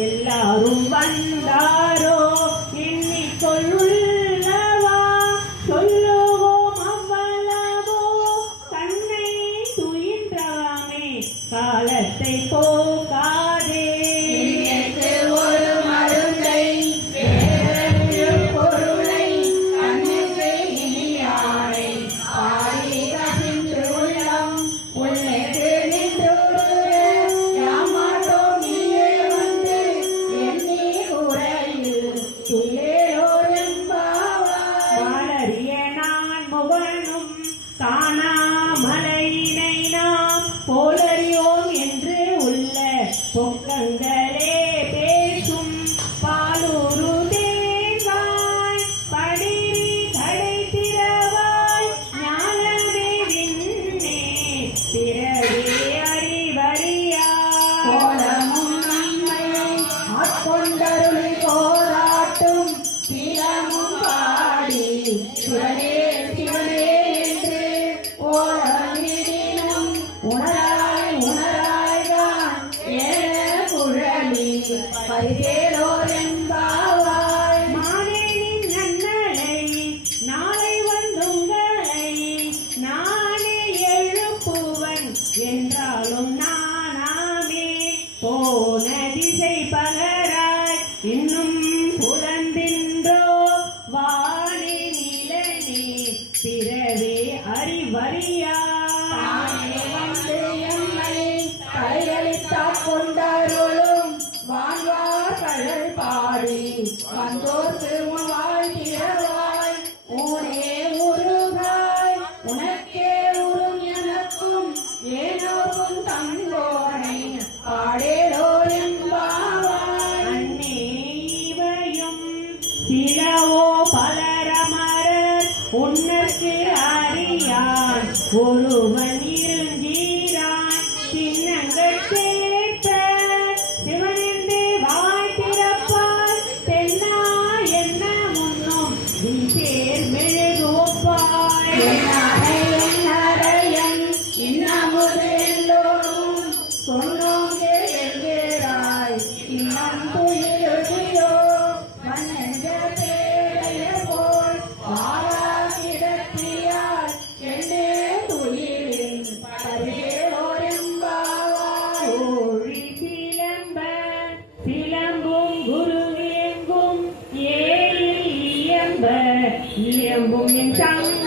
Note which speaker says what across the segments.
Speaker 1: எல்லாரும் வந்தாரோ? எண்ணி சொல்லுள்ளவா? சொல்லுவோம் அவ்வளவோ? தன்னை துயின்றவாமே காலத்தை
Speaker 2: போக்க சிவனே சிவனே என்று ஓர் அணியினும் உணராய் உணராய் தான் ஏழ குழலி. பரிதேலோர் என்பாவாய்
Speaker 1: மானேனின் நன்னடை நாளை வந்துங்களை நானே
Speaker 2: என்ற வந்தோர் திருமவாய் திரவாய் ஊனே உருகாய் உனக்கே உரும் எனக்கும் ஏனோக்கும் தங்கோனை பாடேரோ என்பாவாய்
Speaker 1: அன்னேவையும் சிலவோ பலரமரர் உன்னற்கு அறியான் ஒருவன் பேர் மெழுகோப்பாய்
Speaker 2: Ciao.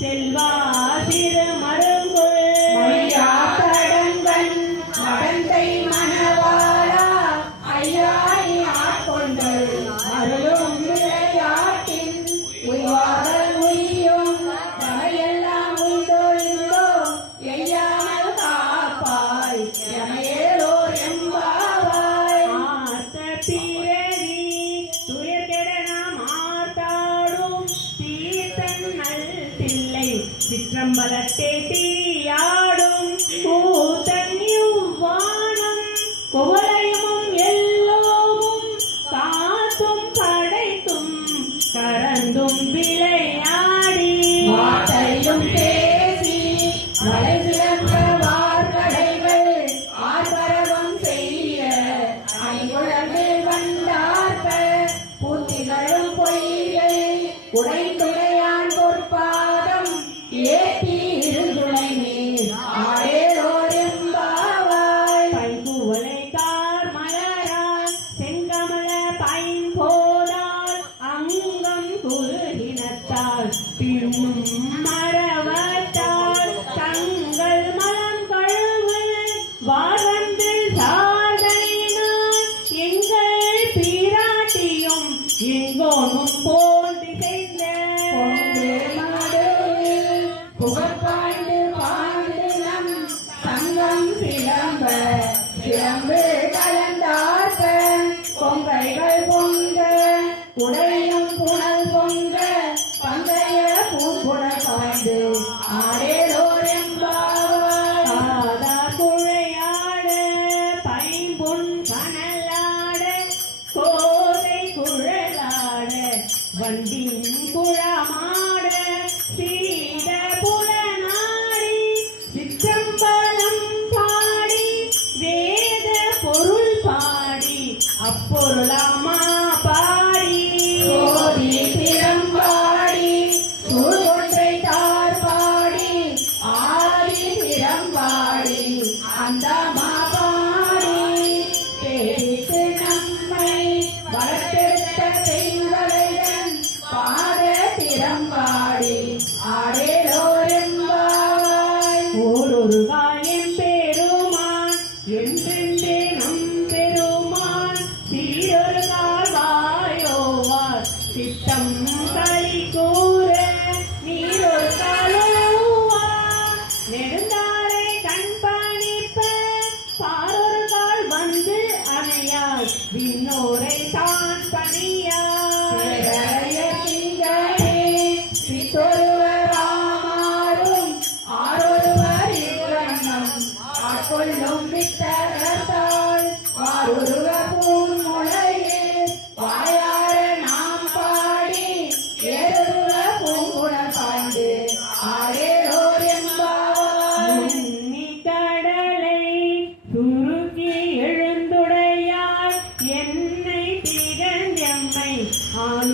Speaker 2: செல்வா. உடைத்துணையான் பொற்பாதம் ஏற்றி இருந்துணை நீர்
Speaker 1: ஆரேரோரெம்பாவாய். பண்புவளைக்கார் மலரான் செங்கமல பயன் போதால் அங்கம் குருகினத்தால்
Speaker 2: திருமும் மர சிலம்ப சிலம்பு கலந்தார்ப பொங்கைகள் பொங்க உடையும் புனல் பொங்க பங்கைய பூம்புண பாய்ந்து
Speaker 1: குழையாட பைம்பொன் கனலாட கோதை குழலாட வண்டியின் குழமா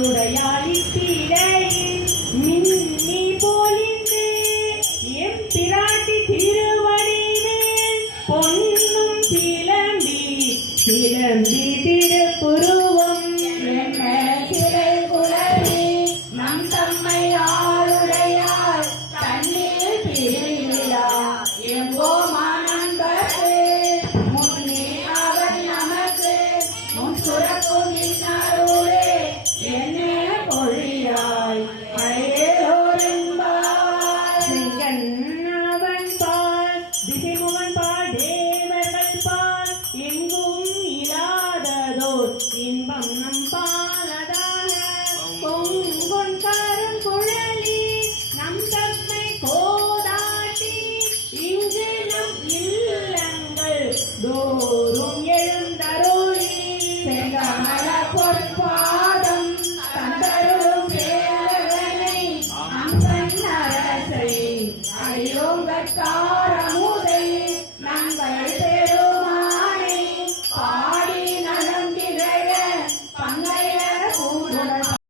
Speaker 1: அருளுடையாளிக்கு